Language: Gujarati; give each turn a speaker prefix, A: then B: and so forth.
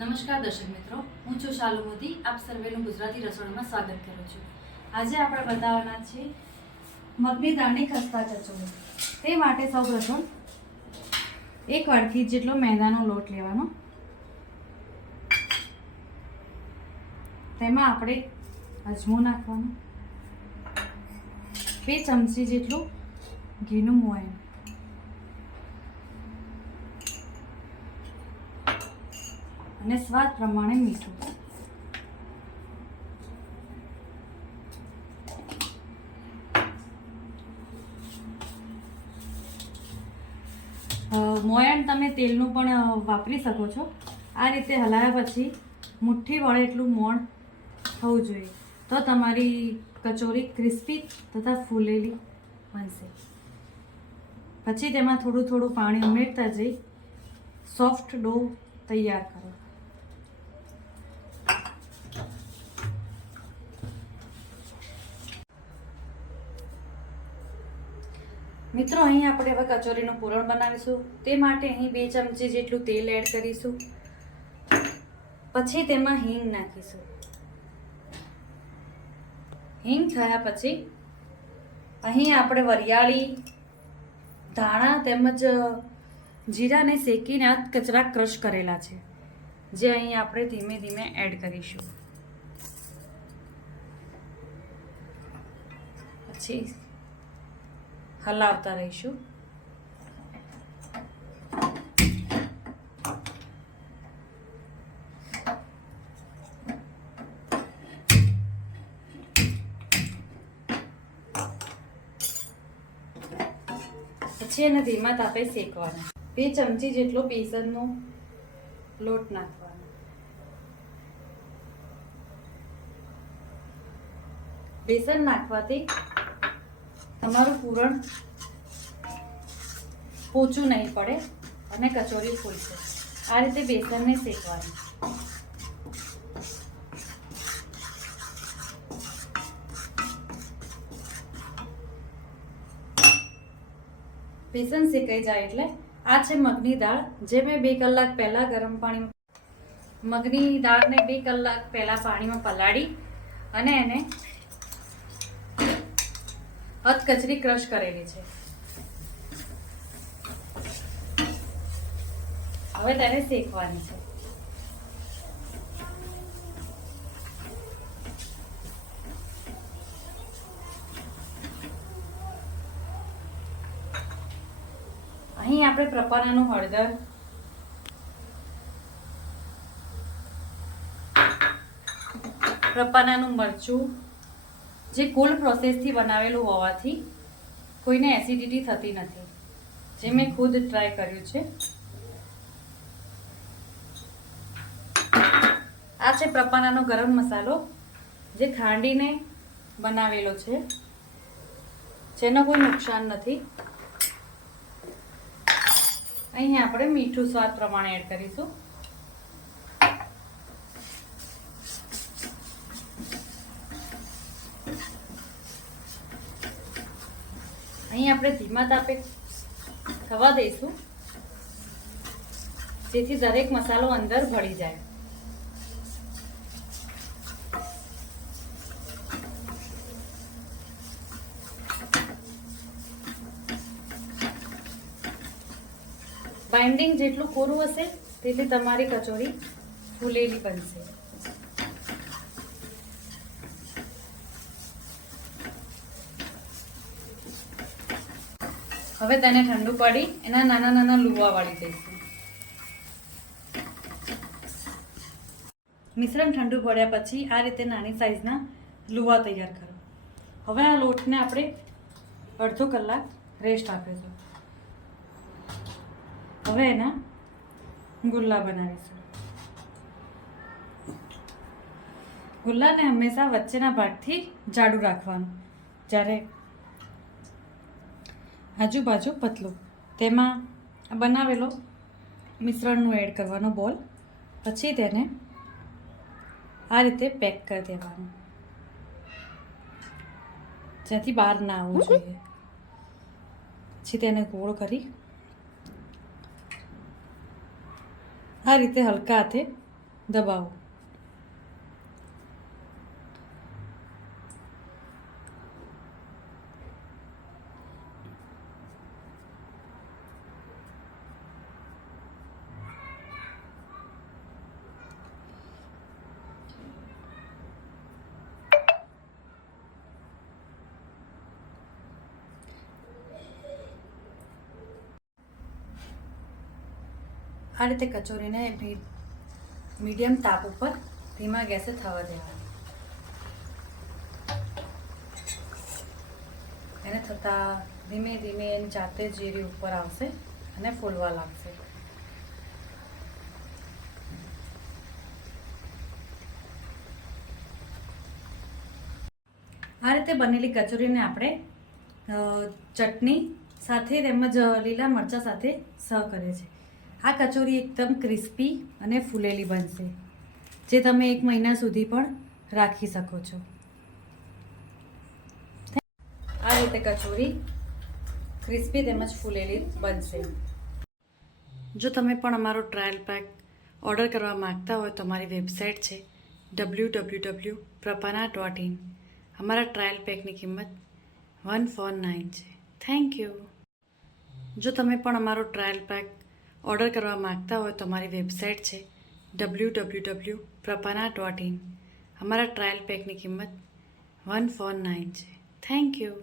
A: નમસ્કાર દર્શક મિત્રો, હું છું શાલુ મોદી. આપ સર્વેનું ગુજરાતી રસોડામાં સ્વાગત કરું છું. આજે આપણે બતાવવાના છે મગની દાળની ખસ્તા કચોરી. તે માટે સૌપ્રથમ એક વાડકી જેટલો મેંદાનો લોટ લેવાનો. તેમાં આપણે અજમો નાખવાનો. બે ચમચી જેટલું ઘીનું મોયણ. અને સ્વાદ પ્રમાણે મીઠું. મોયણ તમે તેલનું પણ વાપરી શકો છો. આ રીતે હલાવ્યા પછી મુઠ્ઠી વળે એટલું મોણ થવું જોઈએ. તો તમારી કચોરી ક્રિસ્પી તથા ફૂલેલી બનશે. પછી તેમાં થોડું થોડું પાણી ઉમેરતા જઈ સોફ્ટ ડો તૈયાર કરો. મિત્રો, અહીં આપણે હવે કચોરીનું પૂરણ બનાવીશું. તે માટે અહીં બે ચમચી જેટલું તેલ એડ કરીશું. પછી તેમાં હિંગ નાખીશું. હિંગ થયા પછી અહીં આપણે વરિયાળી, ધાણા તેમજ જીરાને શેકીને આ કચરા ક્રશ કરેલા છે, જે અહીં આપણે ધીમે ધીમે એડ કરીશું. પછી હલાવતા રહીશું. પછી એને ધીમા તાપે શેકવાના. બે ચમચી જેટલો બેસનનો લોટ નાખવાનો. બેસન નાખવાથી તમારું પૂરણ પોચું નહીં પડે અને કચોરી ફૂલશે. આ રીતે બેસનને શેકવાની. બેસન શેકાઈ જાય એટલે આ છે મગની દાળ, જે મેં બે કલાક પહેલાં ગરમ પાણી મગની દાળને બે કલાક પહેલાં પાણીમાં પલાળી અને એને અધકચરી ક્રશ કરેલી છે. હવે તેને શેકવાની છે. અહીં આપણે પ્રપાનાનું હળદર પ્રપાનાનું મરચું જે કોલ્ડ પ્રોસેસથી બનાવેલું હોવાથી કોઈને એસિડિટી થતી નથી. જે મેં ખુદ ટ્રાય કર્યું છે. આ છે પ્રપાનાનો ગરમ મસાલો, જે ખાંડીને બનાવેલો છે. જેનો કોઈ નુકસાન નથી. અહીં આપણે મીઠું સ્વાદ પ્રમાણે એડ કરીશું. અહીં આપણે ધીમા તાપે થવા દઈશું. જેથી દરેક મસાલો અંદર ભળી જાય. બાઇન્ડિંગ જેટલું કોરું હશે, તેટલી તમારી કચોરી ફૂલેલી બનશે. હવે તેને ઠંડુ પડી એના નાના નાના લુવા વાળી દઈશું. મિશ્રણ ઠંડુ પડ્યા પછી આ રીતે નાની સાઈઝના લુવા તૈયાર કરો. હવે આ લોટને આપણે અડધો કલાક રેસ્ટ આપીશું. હવે એના ગુલ્લા બનાવીશું. ગુલ્લાને હંમેશા વચ્ચેના ભાગથી જાડું રાખવાનું. જ્યારે આજુબાજુ પતલું. તેમાં બનાવેલો મિશ્રણનું એડ કરવાનો બોલ પછી તેને આ રીતે પેક કરી દેવાનું. જેથી બહાર ના આવવું જોઈએ. પછી તેને ગોળ કરી આ રીતે હલકા હાથે દબાવો. આ રીતે કચોરીને મીડિયમ તાપ ઉપર ધીમા ગેસે થવા દેવાની. એને થતાં ધીમે ધીમે એની જાતે જીરી ઉપર આવશે અને ફૂલવા લાગશે. આ રીતે બનેલી કચોરીને આપણે ચટણી સાથે તેમજ લીલા મરચાં સાથે સર્વ કરીએ છીએ. આ કચોરી એકદમ ક્રિસ્પી અને ફૂલેલી બનશે, જે તમે એક મહિના સુધી પણ રાખી શકો છો. આ રીતે કચોરી ક્રિસ્પી તેમજ ફૂલેલી બનશે. જો તમે પણ અમારો ટ્રાયલ પેક ઓર્ડર કરવા માંગતા હોય તો અમારી વેબસાઇટ છે W W W Prapana dot in અમારા ટ્રાયલ પેકની કિંમત વન ફોર નાઇન છે. Thank you. જો તમે પણ અમારો ટ્રાયલ પેક ઓર્ડર કરવા માગતા હોય તો અમારી વેબસાઇટ છે W W W Prapana dot in અમારા ટ્રાયલ પેકની કિંમત વન ફોર નાઇન છે. Thank you.